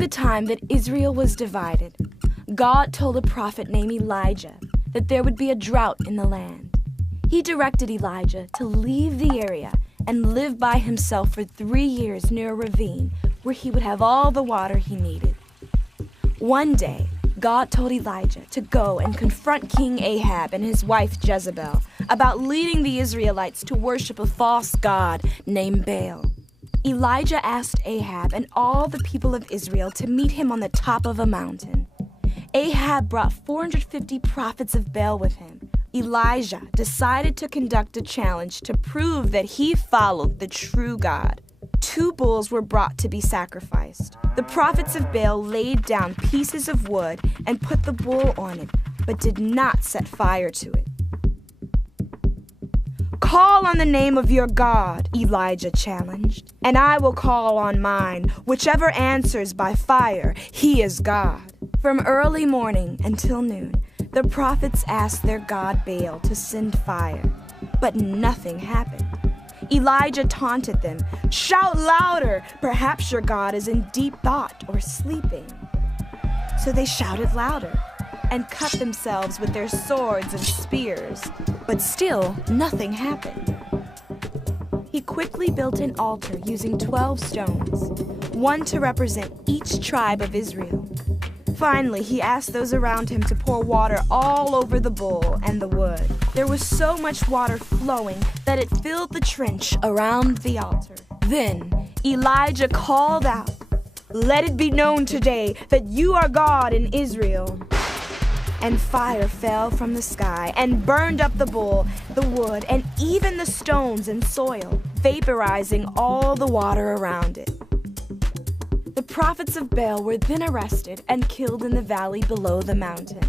the time that Israel was divided, God told a prophet named Elijah that there would be a drought in the land. He directed Elijah to leave the area and live by himself for 3 years near a ravine where he would have all the water he needed. One day, God told Elijah to go and confront King Ahab and his wife Jezebel about leading the Israelites to worship a false god named Baal. Elijah asked Ahab and all the people of Israel to meet him on the top of a mountain. Ahab brought 450 prophets of Baal with him. Elijah decided to conduct a challenge to prove that he followed the true God. 2 bulls were brought to be sacrificed. The prophets of Baal laid down pieces of wood and put the bull on it, but did not set fire to it. "Call on the name of your God," Elijah challenged, "and I will call on mine. Whichever answers by fire, he is God." From early morning until noon, the prophets asked their god Baal to send fire, but nothing happened. Elijah taunted them, "Shout louder! Perhaps your God is in deep thought or sleeping." So they shouted louder and cut themselves with their swords and spears, but still nothing happened. He quickly built an altar using 12 stones, one to represent each tribe of Israel. Finally, he asked those around him to pour water all over the bull and the wood. There was so much water flowing that it filled the trench around the altar. Then Elijah called out, "Let it be known today that you are God in Israel." And fire fell from the sky and burned up the bull, the wood, and even the stones and soil, vaporizing all the water around it. The prophets of Baal were then arrested and killed in the valley below the mountain.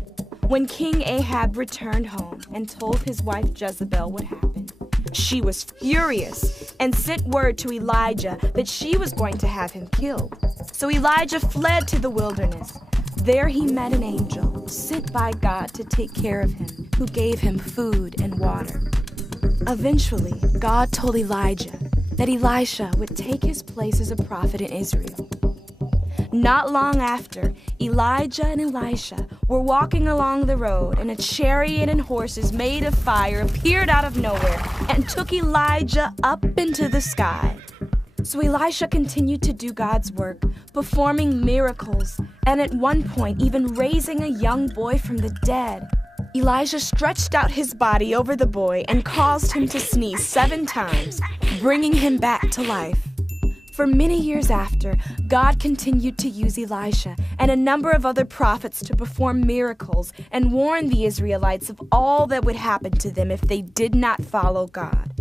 When King Ahab returned home and told his wife Jezebel what happened, she was furious and sent word to Elijah that she was going to have him killed. So Elijah fled to the wilderness. There he met an angel sent by God to take care of him, who gave him food and water. Eventually, God told Elijah that Elisha would take his place as a prophet in Israel. Not long after, Elijah and Elisha were walking along the road, and a chariot and horses made of fire appeared out of nowhere and took Elijah up into the sky. So Elisha continued to do God's work, performing miracles, and at one point even raising a young boy from the dead. Elijah stretched out his body over the boy and caused him to sneeze 7 times, bringing him back to life. For many years after, God continued to use Elisha and a number of other prophets to perform miracles and warn the Israelites of all that would happen to them if they did not follow God.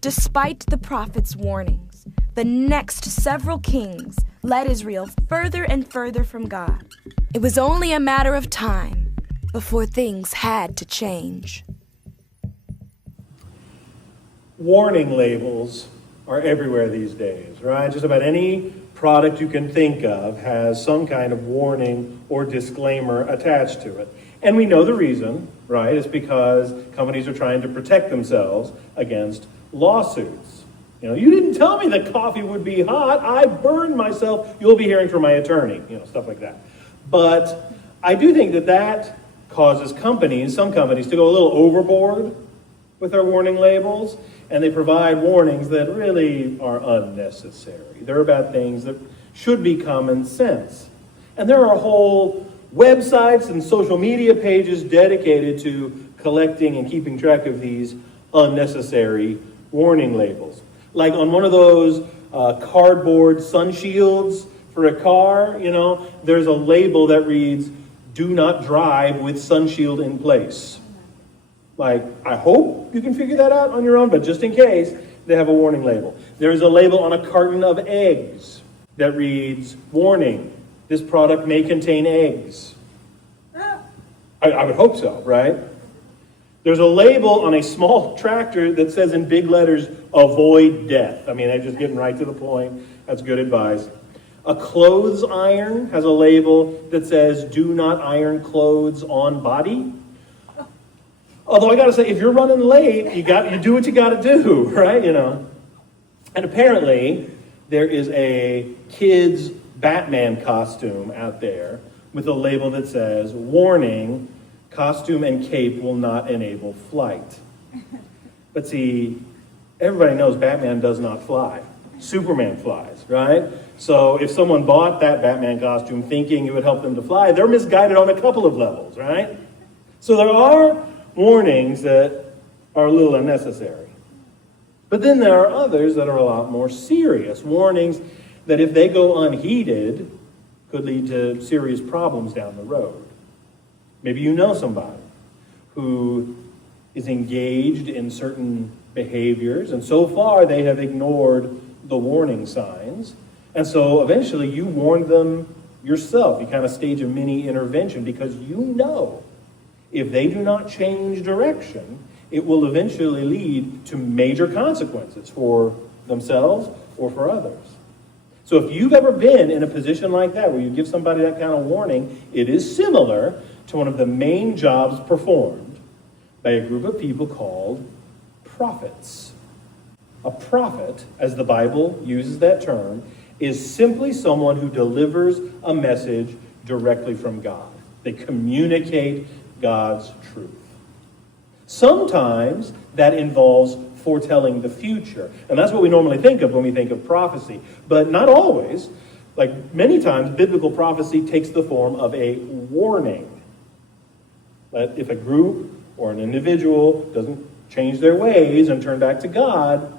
Despite the prophets' warnings, the next several kings led Israel further and further from God. It was only a matter of time before things had to change. Warning labels are everywhere these days, right? Just about any product you can think of has some kind of warning or disclaimer attached to it. And we know the reason, right? It's because companies are trying to protect themselves against lawsuits. You didn't tell me that coffee would be hot. I burned myself. You'll be hearing from my attorney, stuff like that. But I do think that causes some companies to go a little overboard with their warning labels, and they provide warnings that really are unnecessary. They're about things that should be common sense. And there are whole websites and social media pages dedicated to collecting and keeping track of these unnecessary warning labels. Like on one of those cardboard sun shields for a car, there's a label that reads, "Do not drive with sun shield in place." I hope you can figure that out on your own, but just in case, they have a warning label. There is a label on a carton of eggs that reads, "Warning, this product may contain eggs." I would hope so, right? There's a label on a small tractor that says in big letters, "Avoid death." They're just getting right to the point. That's good advice. A clothes iron has a label that says, "Do not iron clothes on body." Although I got to say, if you're running late, you do what you got to do, right? And apparently, there is a kids' Batman costume out there with a label that says, "Warning, costume and cape will not enable flight." But see, everybody knows Batman does not fly. Superman flies, right? So if someone bought that Batman costume thinking it would help them to fly, they're misguided on a couple of levels, right? So there are warnings that are a little unnecessary. But then there are others that are a lot more serious. Warnings that if they go unheeded could lead to serious problems down the road. Maybe you know somebody who is engaged in certain behaviors, and so far they have ignored the warning signs. And so eventually you warn them yourself. You kind of stage a mini intervention because you know if they do not change direction, it will eventually lead to major consequences for themselves or for others. So if you've ever been in a position like that where you give somebody that kind of warning, it is similar to one of the main jobs performed by a group of people called prophets. A prophet, as the Bible uses that term, is simply someone who delivers a message directly from God. They communicate God's truth. Sometimes that involves foretelling the future. And that's what we normally think of when we think of prophecy. But not always. Like many times, biblical prophecy takes the form of a warning. That if a group or an individual doesn't change their ways and turn back to God,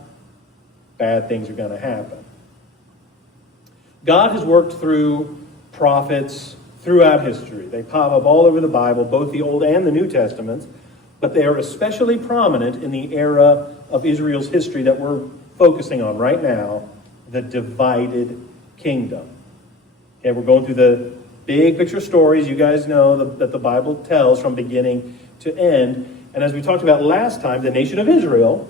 bad things are going to happen. God has worked through prophets throughout history. They pop up all over the Bible, both the Old and the New Testaments, but they are especially prominent in the era of Israel's history that we're focusing on right now, the divided kingdom. Okay, we're going through the big picture stories you guys know that the Bible tells from beginning to end. And as we talked about last time, the nation of Israel,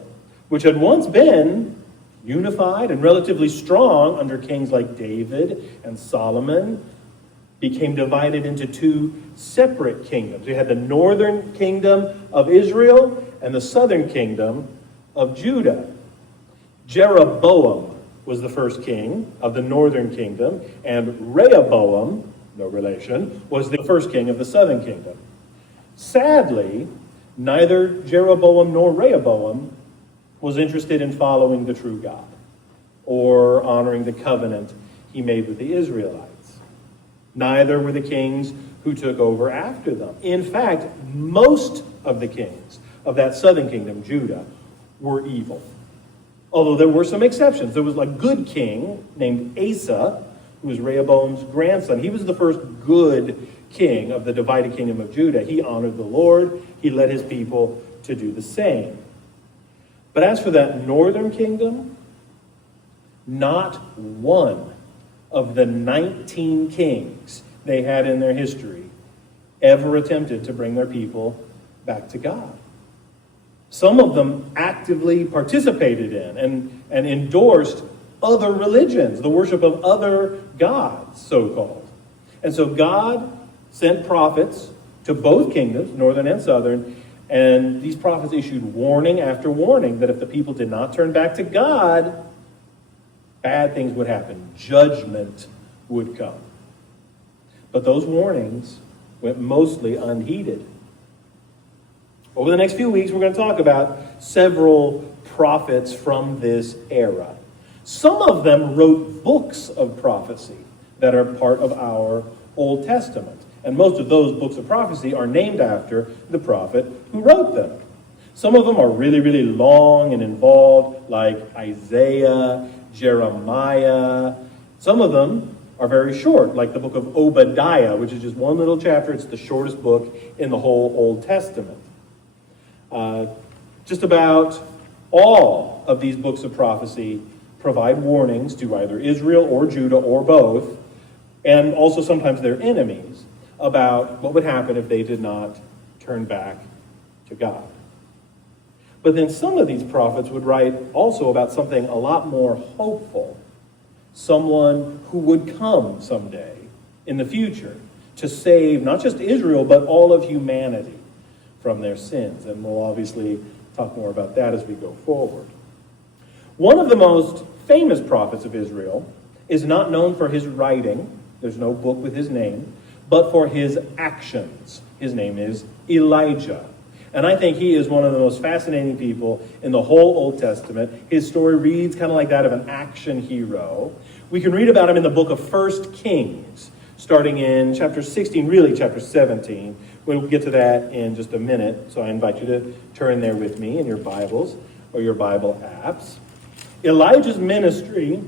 which had once been unified and relatively strong under kings like David and Solomon, became divided into two separate kingdoms. We had the northern kingdom of Israel and the southern kingdom of Judah. Jeroboam was the first king of the northern kingdom, and Rehoboam, no relation, was the first king of the southern kingdom. Sadly, neither Jeroboam nor Rehoboam was interested in following the true God or honoring the covenant he made with the Israelites. Neither were the kings who took over after them. In fact, most of the kings of that southern kingdom, Judah, were evil. Although there were some exceptions. There was a good king named Asa, who was Rehoboam's grandson. He was the first good king of the divided kingdom of Judah. He honored the Lord. He led his people to do the same. But as for that northern kingdom, not one of the 19 kings they had in their history ever attempted to bring their people back to God. Some of them actively participated in and endorsed other religions, the worship of other gods, so-called. And so God sent prophets to both kingdoms, northern and southern, and these prophets issued warning after warning that if the people did not turn back to God, bad things would happen. Judgment would come. But those warnings went mostly unheeded. Over the next few weeks, we're going to talk about several prophets from this era. Some of them wrote books of prophecy that are part of our Old Testament. And most of those books of prophecy are named after the prophet who wrote them. Some of them are really, really long and involved, like Isaiah, Jeremiah. Some of them are very short, like the book of Obadiah, which is just one little chapter. It's the shortest book in the whole Old Testament. Just about all of these books of prophecy provide warnings to either Israel or Judah or both, and also sometimes their enemies, about what would happen if they did not turn back to God. But then some of these prophets would write also about something a lot more hopeful, someone who would come someday in the future to save not just Israel, but all of humanity from their sins. And we'll obviously talk more about that as we go forward. One of the most famous prophets of Israel is not known for his writing. There's no book with his name, but for his actions. His name is Elijah. And I think he is one of the most fascinating people in the whole Old Testament. His story reads kind of like that of an action hero. We can read about him in the book of 1 Kings, starting in chapter 16, really chapter 17. We'll get to that in just a minute, so I invite you to turn there with me in your Bibles or your Bible apps. Elijah's ministry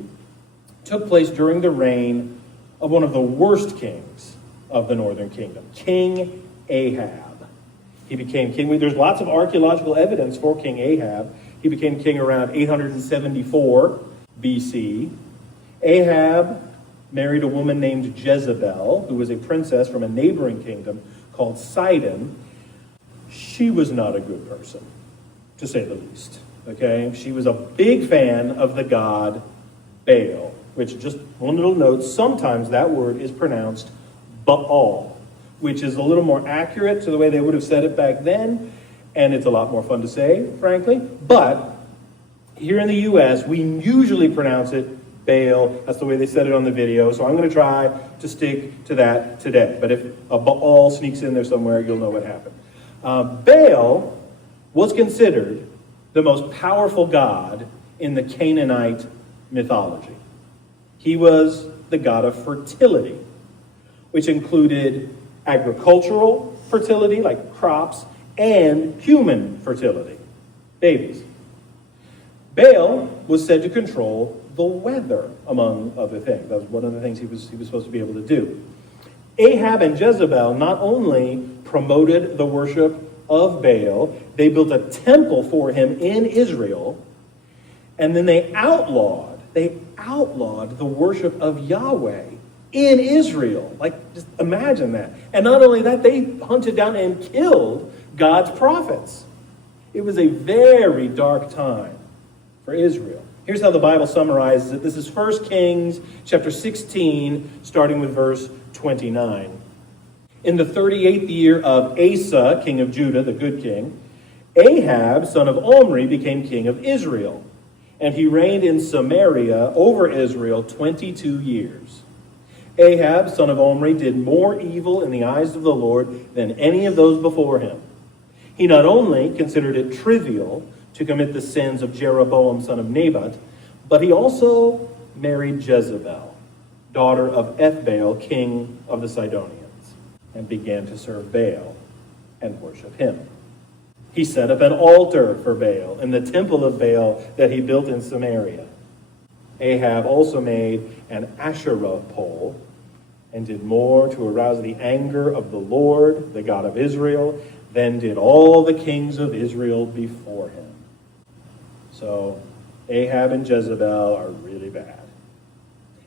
took place during the reign of one of the worst kings of the northern kingdom, King Ahab. He became king. There's lots of archaeological evidence for King Ahab. He became king around 874 BC. Ahab married a woman named Jezebel, who was a princess from a neighboring kingdom called Sidon. She was not a good person, to say the least. Okay? She was a big fan of the god Baal, which, just one little note, sometimes that word is pronounced Baal, which is a little more accurate to the way they would have said it back then, and it's a lot more fun to say, frankly. But here in the U.S., we usually pronounce it Baal. That's the way they said it on the video, so I'm going to try to stick to that today. But if a Baal sneaks in there somewhere, you'll know what happened. Baal was considered the most powerful god in the Canaanite mythology. He was the god of fertility, which included agricultural fertility, like crops, and human fertility, babies. Baal was said to control the weather, among other things. That was one of the things he was supposed to be able to do. Ahab and Jezebel not only promoted the worship of Baal, they built a temple for him in Israel, and then they outlawed the worship of Yahweh in Israel. Like, just imagine that. And not only that, they hunted down and killed God's prophets. It was a very dark time for Israel. Here's how the Bible summarizes it. This is 1 Kings chapter 16, starting with verse 29. In the 38th year of Asa, king of Judah, the good king, Ahab, son of Omri, became king of Israel. And he reigned in Samaria over Israel 22 years. Ahab, son of Omri, did more evil in the eyes of the Lord than any of those before him. He not only considered it trivial to commit the sins of Jeroboam, son of Nebat, but he also married Jezebel, daughter of Ethbaal, king of the Sidonians, and began to serve Baal and worship him. He set up an altar for Baal in the temple of Baal that he built in Samaria. Ahab also made an Asherah pole and did more to arouse the anger of the Lord, the God of Israel, than did all the kings of Israel before him. So Ahab and Jezebel are really bad.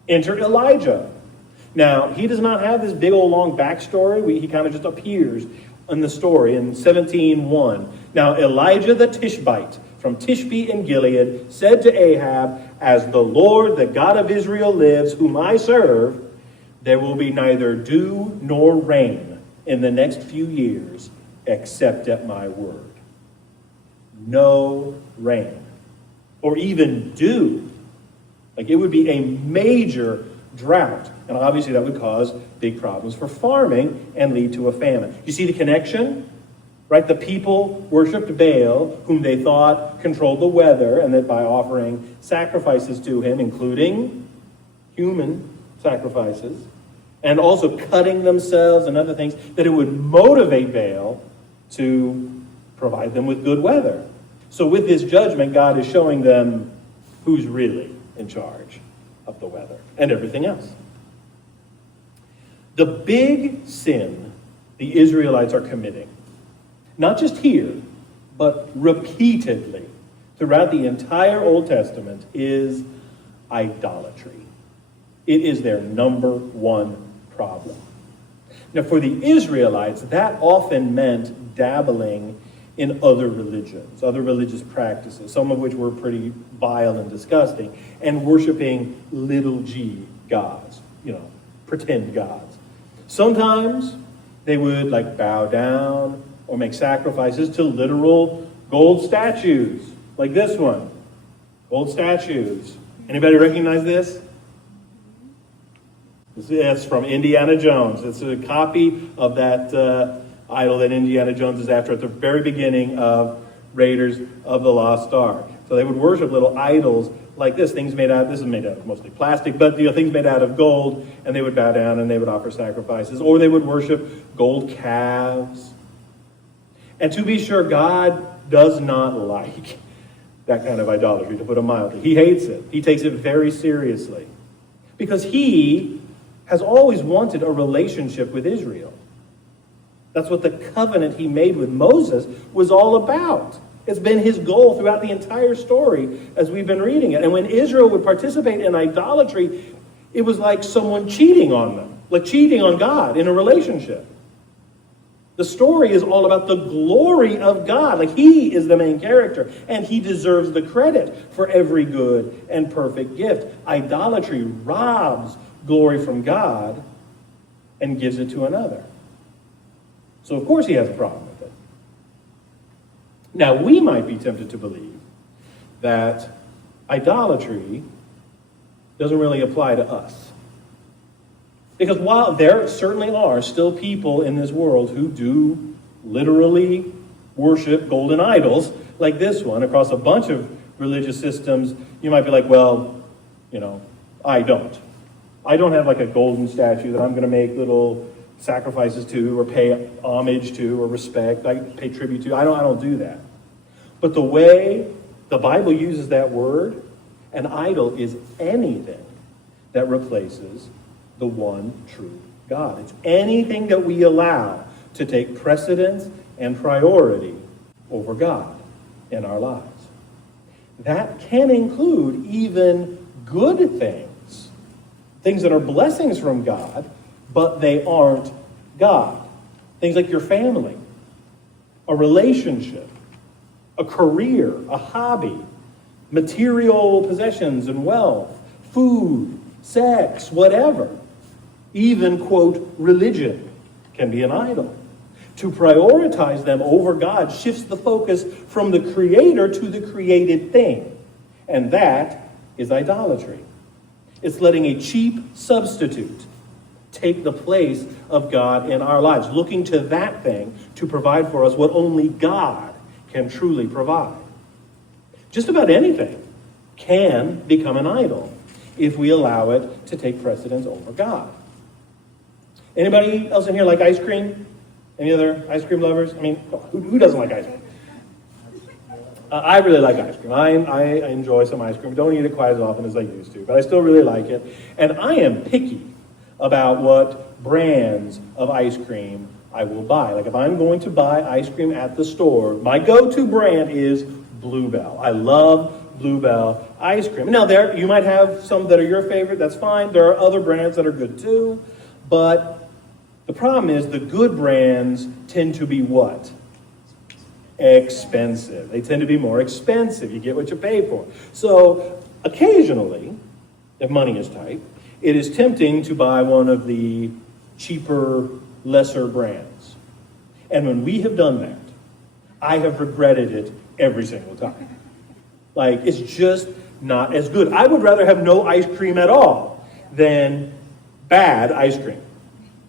Enter Elijah. Now, he does not have this big old long backstory. He kind of just appears in the story in 17:1. Now, Elijah the Tishbite from Tishbe in Gilead said to Ahab, "As the Lord, the God of Israel lives, whom I serve, there will be neither dew nor rain in the next few years, except at my word." No rain. Or even dew. Like, it would be a major drought. And obviously that would cause big problems for farming and lead to a famine. You see the connection? Right? The people worshipped Baal, whom they thought controlled the weather, and that by offering sacrifices to him, including human sacrifices, and also cutting themselves and other things, that it would motivate Baal to provide them with good weather. So with this judgment, God is showing them who's really in charge of the weather and everything else. The big sin the Israelites are committing, not just here, but repeatedly throughout the entire Old Testament, is idolatry. It is their number one problem. Now, for the Israelites, that often meant dabbling in other religions, other religious practices, some of which were pretty vile and disgusting, and worshiping little g gods, pretend gods. Sometimes they would bow down or make sacrifices to literal gold statues, like this one. Gold statues. Anybody recognize this? It's from Indiana Jones. It's a copy of that idol that Indiana Jones is after at the very beginning of Raiders of the Lost Ark. So they would worship little idols like this. This is made out of mostly plastic, but things made out of gold, and they would bow down and they would offer sacrifices. Or they would worship gold calves. And to be sure, God does not like that kind of idolatry, to put it mildly. He hates it. He takes it very seriously. Because he has always wanted a relationship with Israel. That's what the covenant he made with Moses was all about. It's been his goal throughout the entire story as we've been reading it. And when Israel would participate in idolatry, it was like someone cheating on them, like cheating on God in a relationship. The story is all about the glory of God. Like he is the main character, and he deserves the credit for every good and perfect gift. Idolatry robs glory from God and gives it to another. So of course he has a problem with it. Now we might be tempted to believe that idolatry doesn't really apply to us. Because while there certainly are still people in this world who do literally worship golden idols like this one across a bunch of religious systems, you might be like, well, I don't. I don't have like a golden statue that I'm going to make little sacrifices to or pay homage to or respect. I pay tribute to. I don't do that. But the way the Bible uses that word, an idol is anything that replaces the one true God. It's anything that we allow to take precedence and priority over God in our lives. That can include even good things, things that are blessings from God, but they aren't God. Things like your family, a relationship, a career, a hobby, material possessions and wealth, food, sex, whatever. Even, quote, religion can be an idol. To prioritize them over God shifts the focus from the creator to the created thing. And that is idolatry. It's letting a cheap substitute take the place of God in our lives, looking to that thing to provide for us what only God can truly provide. Just about anything can become an idol if we allow it to take precedence over God. Anybody else in here like ice cream? Any other ice cream lovers? I mean, who doesn't like ice cream? I really like ice cream. I enjoy some ice cream. Don't eat it quite as often as I used to, but I still really like it. And I am picky about what brands of ice cream I will buy. Like if I'm going to buy ice cream at the store, my go-to brand is Bluebell. I love Bluebell ice cream. Now there, you might have some that are your favorite. That's fine. There are other brands that are good too. But the problem is the good brands tend to be what? Expensive. They tend to be more expensive. You get what you pay for. So occasionally, if money is tight, it is tempting to buy one of the cheaper, lesser brands. And when we have done that, I have regretted it every single time. Like, it's just not as good. I would rather have no ice cream at all than bad ice cream.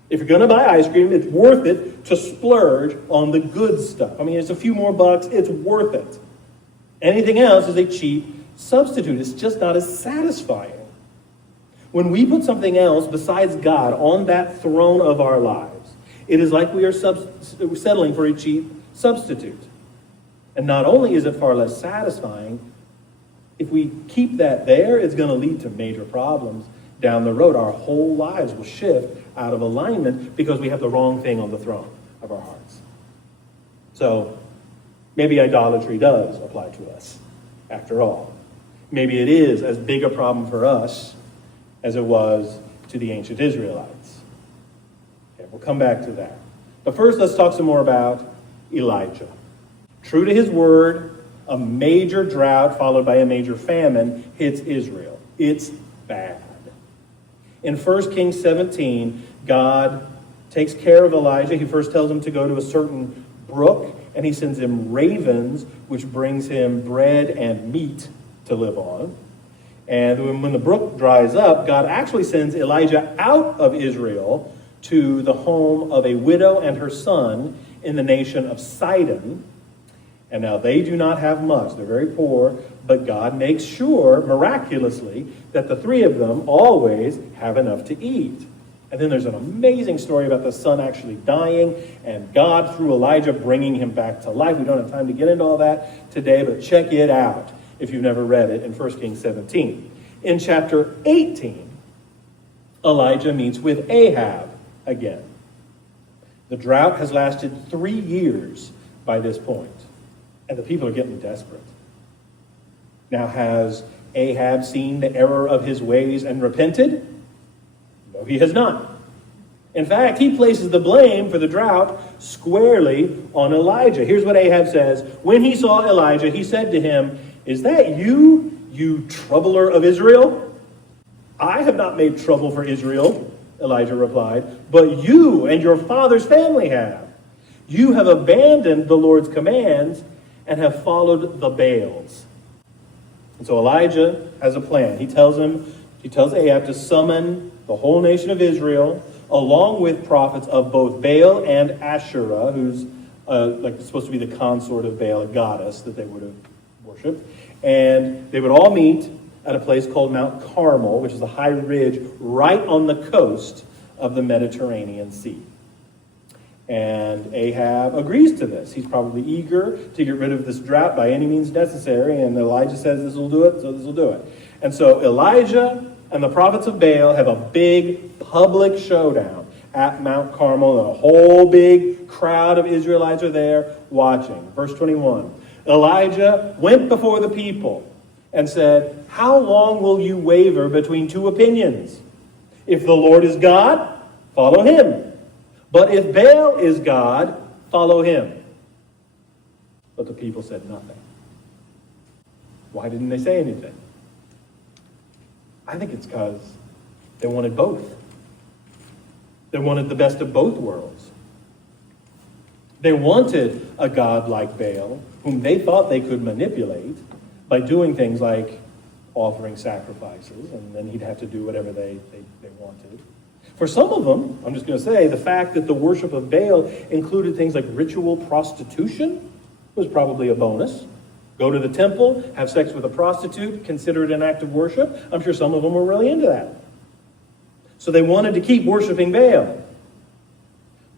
If you're going to buy ice cream, it's worth it to splurge on the good stuff. I mean, it's a few more bucks. It's worth it. Anything else is a cheap substitute. It's just not as satisfying. When we put something else besides God on that throne of our lives, it is like we are settling for a cheap substitute. And not only is it far less satisfying, if we keep that there, it's going to lead to major problems down the road. Our whole lives will shift out of alignment because we have the wrong thing on the throne of our hearts. So maybe idolatry does apply to us after all. Maybe it is as big a problem for us as it was to the ancient Israelites. Okay, we'll come back to that. But first, let's talk some more about Elijah. True to his word, a major drought followed by a major famine hits Israel. It's bad. In 1 Kings 17, God takes care of Elijah. He first tells him to go to a certain brook, and he sends him ravens, which brings him bread and meat to live on. And when the brook dries up, God actually sends Elijah out of Israel to the home of a widow and her son in the nation of Sidon. And now they do not have much. They're very poor, but God makes sure, miraculously, that the three of them always have enough to eat. And then there's an amazing story about the son actually dying, and God, through Elijah, bringing him back to life. We don't have time to get into all that today, but check it out if you've never read it in 1 Kings 17. In chapter 18, Elijah meets with Ahab again. The drought has lasted 3 years by this point, and the people are getting desperate. Now, has Ahab seen the error of his ways and repented? No, he has not. In fact, he places the blame for the drought squarely on Elijah. Here's what Ahab says. When he saw Elijah, he said to him, "Is that you, you troubler of Israel?" "I have not made trouble for Israel," Elijah replied, "but you and your father's family have. You have abandoned the Lord's commands and have followed the Baals." And so Elijah has a plan. He tells Ahab to summon the whole nation of Israel, along with prophets of both Baal and Asherah, who's supposed to be the consort of Baal, a goddess that they would have worshipped. And they would all meet at a place called Mount Carmel, which is a high ridge right on the coast of the Mediterranean Sea. And Ahab agrees to this. He's probably eager to get rid of this drought by any means necessary, and Elijah says this will do it, so this will do it. And so Elijah and the prophets of Baal have a big public showdown at Mount Carmel, and a whole big crowd of Israelites are there watching. Verse 21, Elijah went before the people and said, "How long will you waver between two opinions? If the Lord is God, follow him. But if Baal is God, follow him." But the people said nothing. Why didn't they say anything? I think it's because they wanted both. They wanted the best of both worlds. They wanted a god like Baal, whom they thought they could manipulate by doing things like offering sacrifices, and then he'd have to do whatever they wanted. For some of them, I'm just going to say, the fact that the worship of Baal included things like ritual prostitution was probably a bonus. Go to the temple, have sex with a prostitute, consider it an act of worship. I'm sure some of them were really into that. So they wanted to keep worshiping Baal.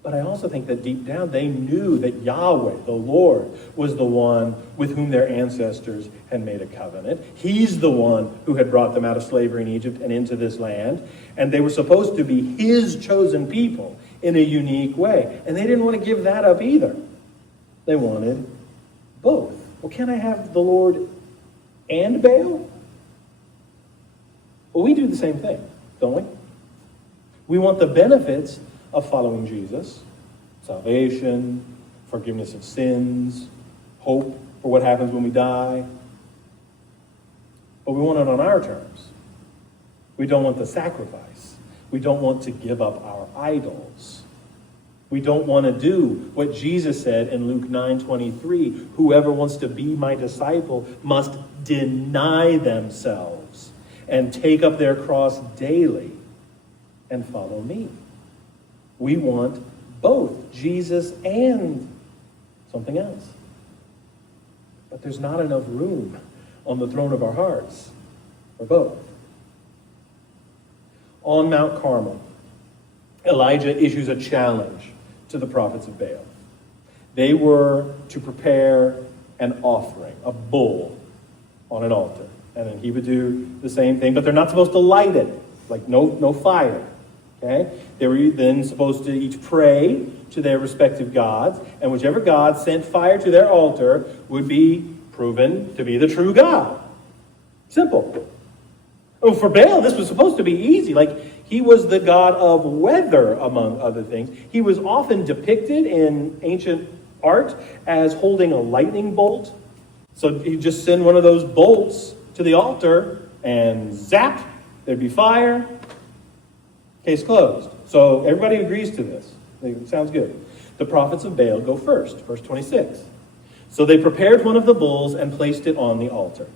But I also think that deep down they knew that Yahweh, the Lord, was the one with whom their ancestors had made a covenant. He's the one who had brought them out of slavery in Egypt and into this land. And they were supposed to be his chosen people in a unique way. And they didn't want to give that up either. They wanted both. Well, can I have the Lord and Baal? Well, we do the same thing, don't we? We want the benefits of following Jesus: salvation, forgiveness of sins, hope for what happens when we die. But we want it on our terms. We don't want the sacrifice. We don't want to give up our idols. We don't want to do what Jesus said in Luke 9:23, "Whoever wants to be my disciple must deny themselves and take up their cross daily and follow me." We want both Jesus and something else. But there's not enough room on the throne of our hearts for both. On Mount Carmel, Elijah issues a challenge to the prophets of Baal. They were to prepare an offering, a bull, on an altar. And then he would do the same thing, but they're not supposed to light it, like no fire. Okay? They were then supposed to each pray to their respective gods, and whichever god sent fire to their altar would be proven to be the true God. Simple. Oh, for Baal, this was supposed to be easy. He was the god of weather, among other things. He was often depicted in ancient art as holding a lightning bolt. So he'd just send one of those bolts to the altar, and zap, there'd be fire. Case closed. So everybody agrees to this. It sounds good. The prophets of Baal go first, verse 26. So they prepared one of the bulls and placed it on the altar.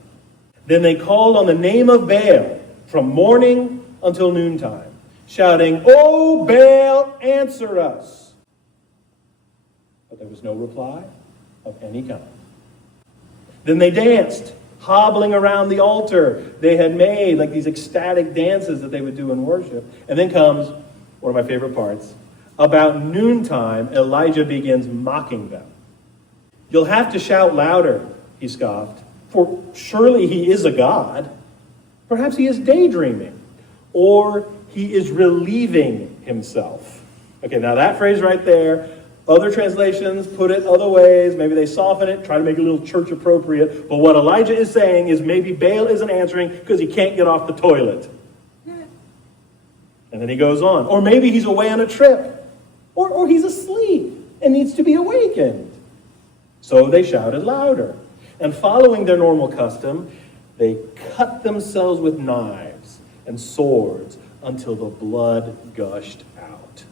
Then they called on the name of Baal from morning until noontime, shouting, "O Baal, answer us." But there was no reply of any kind. Then they danced, hobbling around the altar they had made, like these ecstatic dances that they would do in worship. And then comes one of my favorite parts. About noontime, Elijah begins mocking them. "You'll have to shout louder," he scoffed, "for surely he is a god. Perhaps he is daydreaming, or he is relieving himself." Okay, now that phrase right there, other translations put it other ways. Maybe they soften it, try to make it a little church appropriate. But what Elijah is saying is maybe Baal isn't answering because he can't get off the toilet. And then he goes on. Or maybe he's away on a trip. Or he's asleep and needs to be awakened. So they shouted louder. And following their normal custom, they cut themselves with knives and swords until the blood gushed out.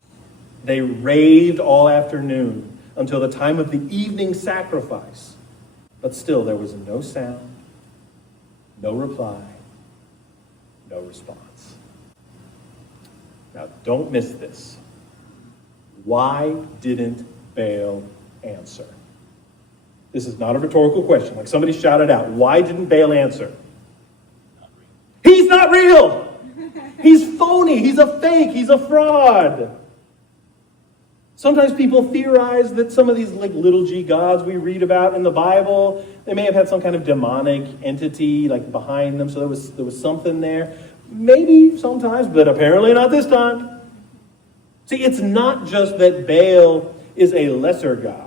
They raved all afternoon until the time of the evening sacrifice. But still there was no sound, no reply, no response. Now don't miss this. Why didn't Baal answer? This is not a rhetorical question. Like somebody shouted out, why didn't Baal answer? He's not real. He's phony. He's a fake. He's a fraud. Sometimes people theorize that some of these like little g gods we read about in the Bible, they may have had some kind of demonic entity like behind them, so there was something there. Maybe sometimes, but apparently not this time. See, it's not just that Baal is a lesser god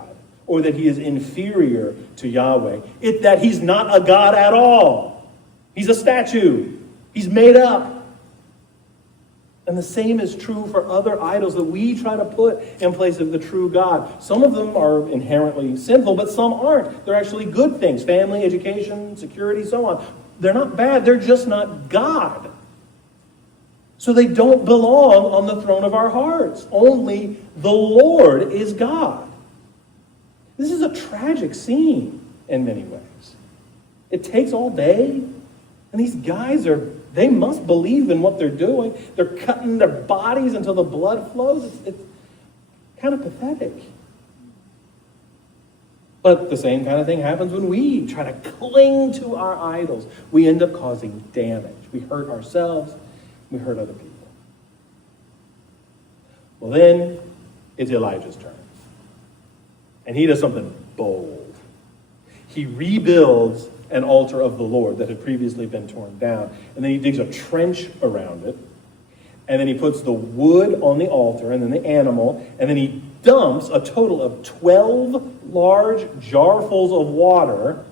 or that he is inferior to Yahweh. It's that he's not a god at all. He's a statue. He's made up. And the same is true for other idols that we try to put in place of the true God. Some of them are inherently sinful, but some aren't. They're actually good things. Family, education, security, so on. They're not bad. They're just not God. So they don't belong on the throne of our hearts. Only the Lord is God. This is a tragic scene in many ways. It takes all day. And these guys they must believe in what they're doing. They're cutting their bodies until the blood flows. It's kind of pathetic. But the same kind of thing happens when we try to cling to our idols. We end up causing damage. We hurt ourselves. We hurt other people. Well, then it's Elijah's turn. And he does something bold. He rebuilds an altar of the Lord that had previously been torn down. And then he digs a trench around it. And then he puts the wood on the altar and then the animal. And then he dumps a total of 12 large jarfuls of water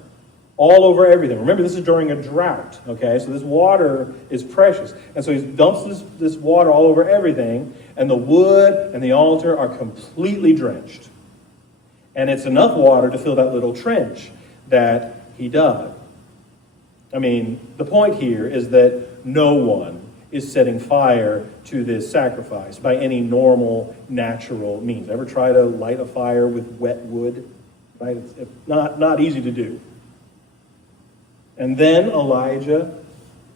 all over everything. Remember, this is during a drought, okay? So this water is precious. And so he dumps this water all over everything, and the wood and the altar are completely drenched. And it's enough water to fill that little trench that he dug. I mean, the point here is that no one is setting fire to this sacrifice by any normal, natural means. Ever try to light a fire with wet wood? Right? It's not easy to do. And then Elijah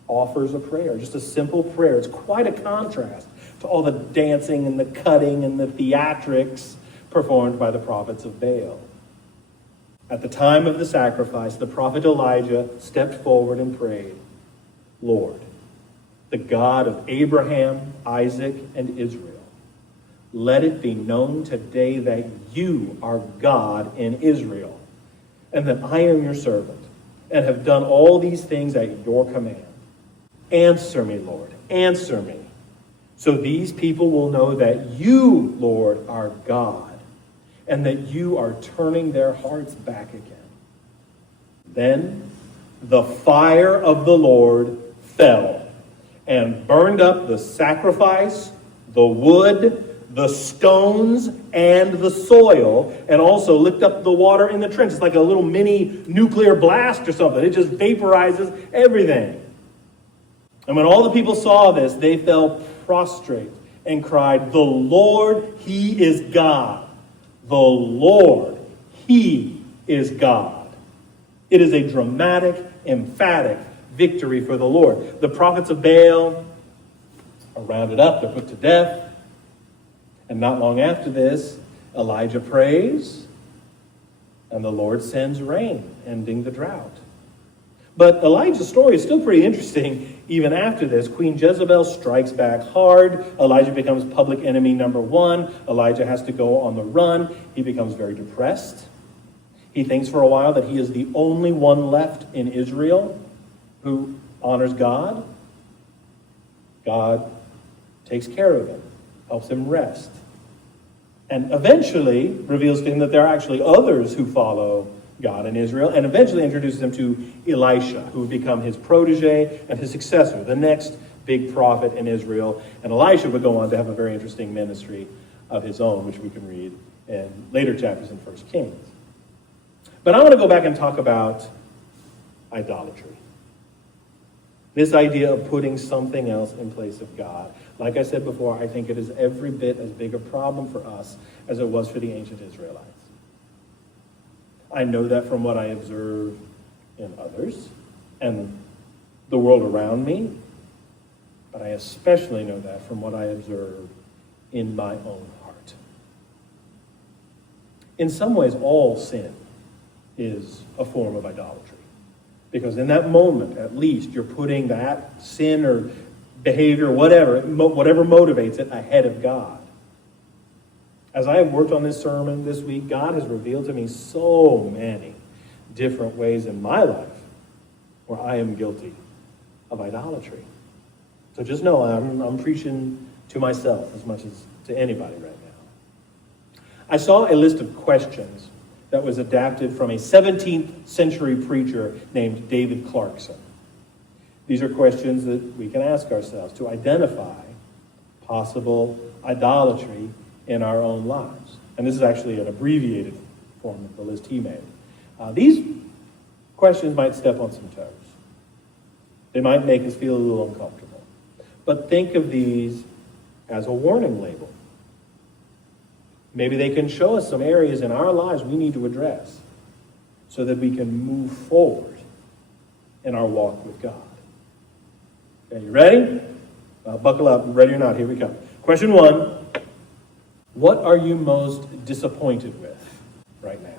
offers a prayer, just a simple prayer. It's quite a contrast to all the dancing and the cutting and the theatrics performed by the prophets of Baal. At the time of the sacrifice, the prophet Elijah stepped forward and prayed, "Lord, the God of Abraham, Isaac, and Israel, let it be known today that you are God in Israel, and that I am your servant, and have done all these things at your command. Answer me, Lord, answer me, so these people will know that you, Lord, are God, and that you are turning their hearts back again." Then the fire of the Lord fell and burned up the sacrifice, the wood, the stones, and the soil, and also licked up the water in the trench. It's like a little mini nuclear blast or something. It just vaporizes everything. And when all the people saw this, they fell prostrate and cried, "The Lord, he is God. The Lord, he is God." It is a dramatic, emphatic victory for the Lord. The prophets of Baal are rounded up, they're put to death. And not long after this, Elijah prays, and the Lord sends rain, ending the drought. But Elijah's story is still pretty interesting even after this. Queen Jezebel strikes back hard. Elijah becomes public enemy number one. Elijah has to go on the run. He becomes very depressed. He thinks for a while that he is the only one left in Israel who honors God. God takes care of him, helps him rest, and eventually reveals to him that there are actually others who follow God in Israel, and eventually introduces him to Elisha, who would become his protege and his successor, the next big prophet in Israel. And Elisha would go on to have a very interesting ministry of his own, which we can read in later chapters in 1 Kings. But I want to go back and talk about idolatry. This idea of putting something else in place of God. Like I said before, I think it is every bit as big a problem for us as it was for the ancient Israelites. I know that from what I observe in others and the world around me, but I especially know that from what I observe in my own heart. In some ways, all sin is a form of idolatry. Because in that moment, at least, you're putting that sin or behavior, whatever motivates it, ahead of God. As I have worked on this sermon this week, God has revealed to me so many different ways in my life where I am guilty of idolatry. So just know I'm preaching to myself as much as to anybody right now. I saw a list of questions that was adapted from a 17th century preacher named David Clarkson. These are questions that we can ask ourselves to identify possible idolatry in our own lives. And this is actually an abbreviated form of the list he made. These questions might step on some toes. They might make us feel a little uncomfortable. But think of these as a warning label. Maybe they can show us some areas in our lives we need to address so that we can move forward in our walk with God. Okay, you ready? Buckle up, ready or not, here we come. Question 1. What are you most disappointed with right now?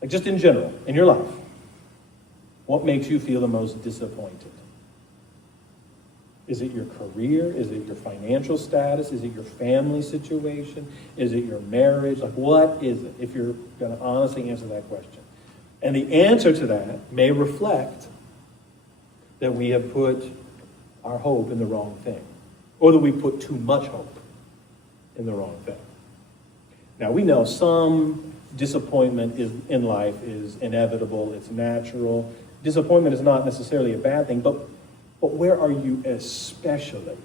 Like just in general, in your life. What makes you feel the most disappointed? Is it your career? Is it your financial status? Is it your family situation? Is it your marriage? Like what is it, if you're going to honestly answer that question? And the answer to that may reflect that we have put our hope in the wrong thing, or that we put too much hope in the wrong thing. Now, we know some disappointment in life is inevitable, it's natural. Disappointment is not necessarily a bad thing, but where are you especially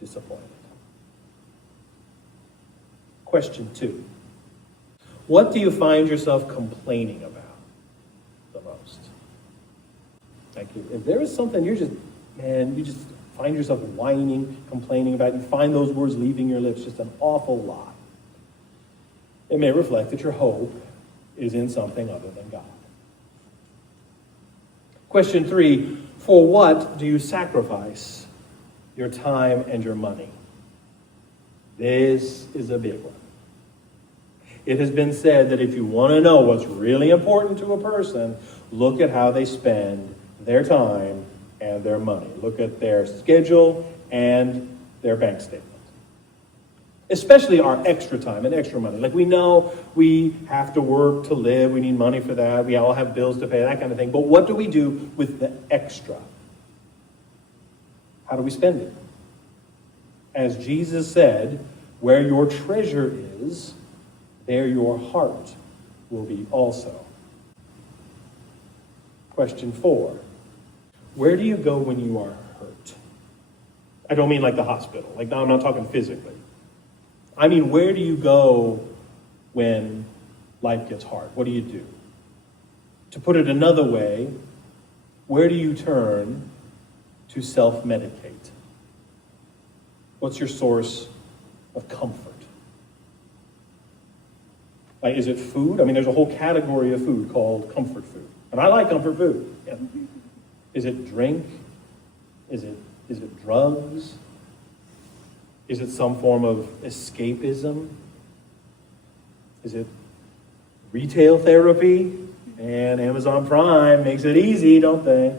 disappointed? Question 2. What do you find yourself complaining about the most? Like if there is something you just find yourself whining, complaining about, you find those words leaving your lips just an awful lot. It may reflect that your hope is in something other than God. Question 3, for what do you sacrifice your time and your money? This is a big one. It has been said that if you want to know what's really important to a person, look at how they spend their time and their money. Look at their schedule and their bank statement. Especially our extra time and extra money. Like we know we have to work to live. We need money for that. We all have bills to pay, that kind of thing. But what do we do with the extra? How do we spend it? As Jesus said, where your treasure is, there your heart will be also. Question 4. Where do you go when you are hurt? I don't mean like the hospital. Like, no, I'm not talking physically. I mean, where do you go when life gets hard? What do you do? To put it another way, where do you turn to self-medicate? What's your source of comfort? Like, is it food? I mean, there's a whole category of food called comfort food. And I like comfort food. Yeah. Is it drink? Is it drugs? Is it some form of escapism? Is it retail therapy? And Amazon Prime makes it easy, don't they?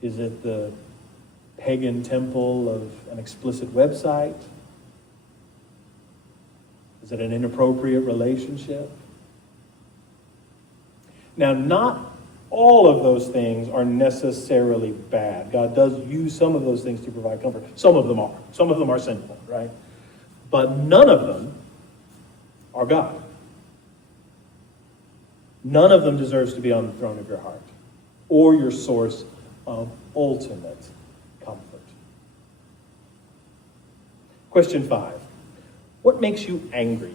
Is it the pagan temple of an explicit website? Is it an inappropriate relationship? Now, not all of those things are necessarily bad. God does use some of those things to provide comfort. Some of them are. Some of them are sinful, right? But none of them are God. None of them deserves to be on the throne of your heart or your source of ultimate comfort. Question 5. What makes you angry?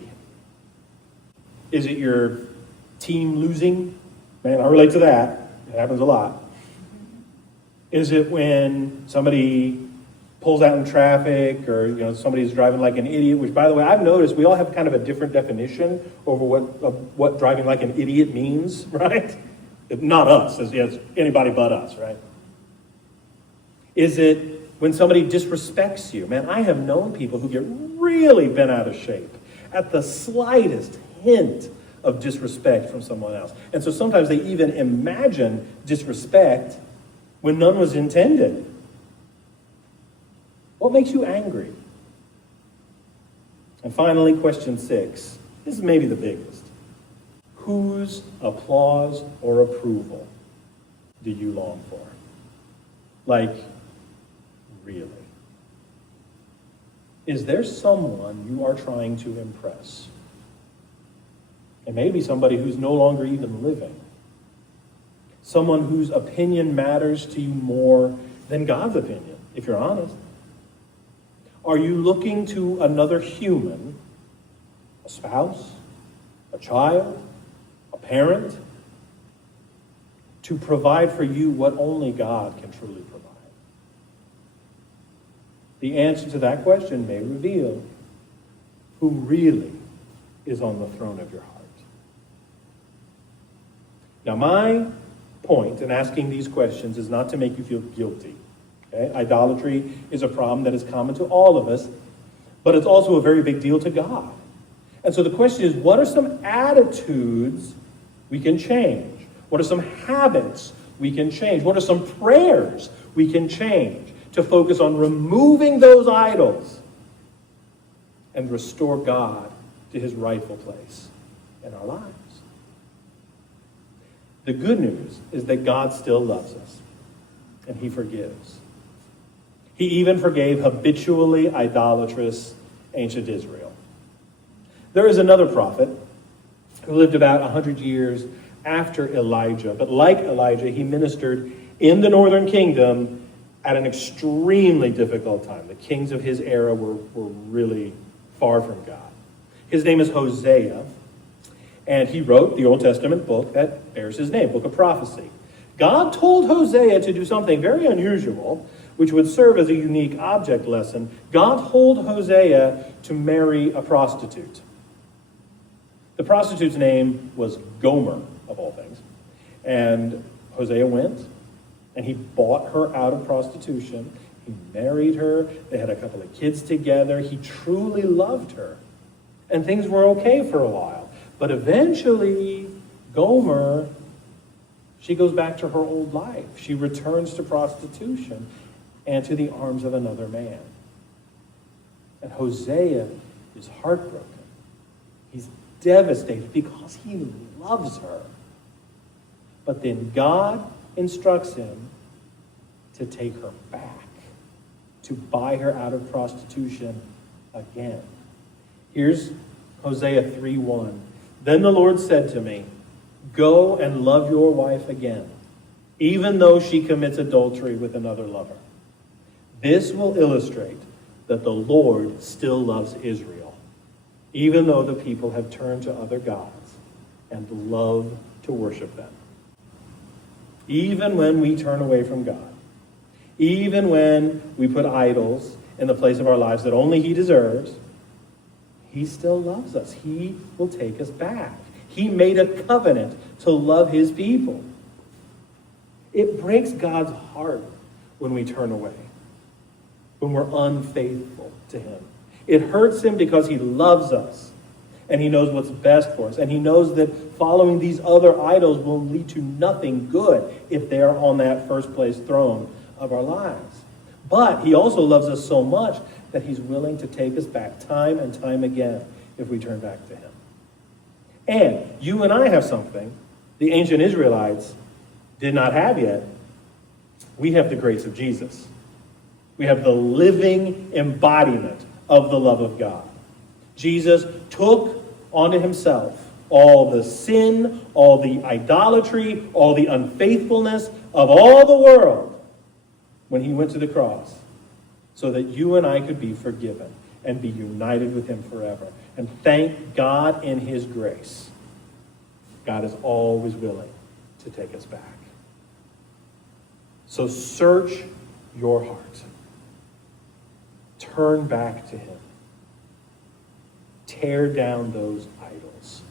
Is it your team losing? Man, I relate to that. It happens a lot. Is it when somebody pulls out in traffic, or somebody's driving like an idiot? Which, by the way, I've noticed we all have kind of a different definition over what driving like an idiot means, right? Not us, as anybody but us, right? Is it when somebody disrespects you? Man, I have known people who get really bent out of shape at the slightest hint of disrespect from someone else. And so sometimes they even imagine disrespect when none was intended. What makes you angry? And finally, question 6. This is maybe the biggest. Whose applause or approval do you long for? Like, really? Is there someone you are trying to impress? It may be somebody who's no longer even living. Someone whose opinion matters to you more than God's opinion, if you're honest. Are you looking to another human, a spouse, a child, a parent, to provide for you what only God can truly provide? The answer to that question may reveal who really is on the throne of your heart. Now, my point in asking these questions is not to make you feel guilty. Okay? Idolatry is a problem that is common to all of us, but it's also a very big deal to God. And so the question is, what are some attitudes we can change? What are some habits we can change? What are some prayers we can change to focus on removing those idols and restore God to his rightful place in our lives? The good news is that God still loves us, and he forgives. He even forgave habitually idolatrous ancient Israel. There is another prophet who lived about 100 years after Elijah, but like Elijah, he ministered in the northern kingdom at an extremely difficult time. The kings of his era were really far from God. His name is Hosea, and he wrote the Old Testament book that bears his name, Book of Prophecy. God told Hosea to do something very unusual, which would serve as a unique object lesson. God told Hosea to marry a prostitute. The prostitute's name was Gomer, of all things. And Hosea went, and he bought her out of prostitution. He married her. They had a couple of kids together. He truly loved her. And things were okay for a while. But eventually, Gomer, she goes back to her old life. She returns to prostitution and to the arms of another man. And Hosea is heartbroken. He's devastated because he loves her. But then God instructs him to take her back, to buy her out of prostitution again. Here's Hosea 3:1. Then the Lord said to me, go and love your wife again, even though she commits adultery with another lover. This will illustrate that the Lord still loves Israel, even though the people have turned to other gods and love to worship them. Even when we turn away from God, even when we put idols in the place of our lives that only he deserves, he still loves us. He will take us back. He made a covenant to love his people. It breaks God's heart when we turn away, when we're unfaithful to him. It hurts him because he loves us, and he knows what's best for us, and he knows that following these other idols will lead to nothing good if they are on that first place throne of our lives. But he also loves us so much that he's willing to take us back time and time again if we turn back to him. And you and I have something the ancient Israelites did not have yet. We have the grace of Jesus. We have the living embodiment of the love of God. Jesus took onto himself all the sin, all the idolatry, all the unfaithfulness of all the world when he went to the cross, so that you and I could be forgiven and be united with him forever. And thank God in his grace, God is always willing to take us back. So search your heart. Turn back to him. Tear down those idols.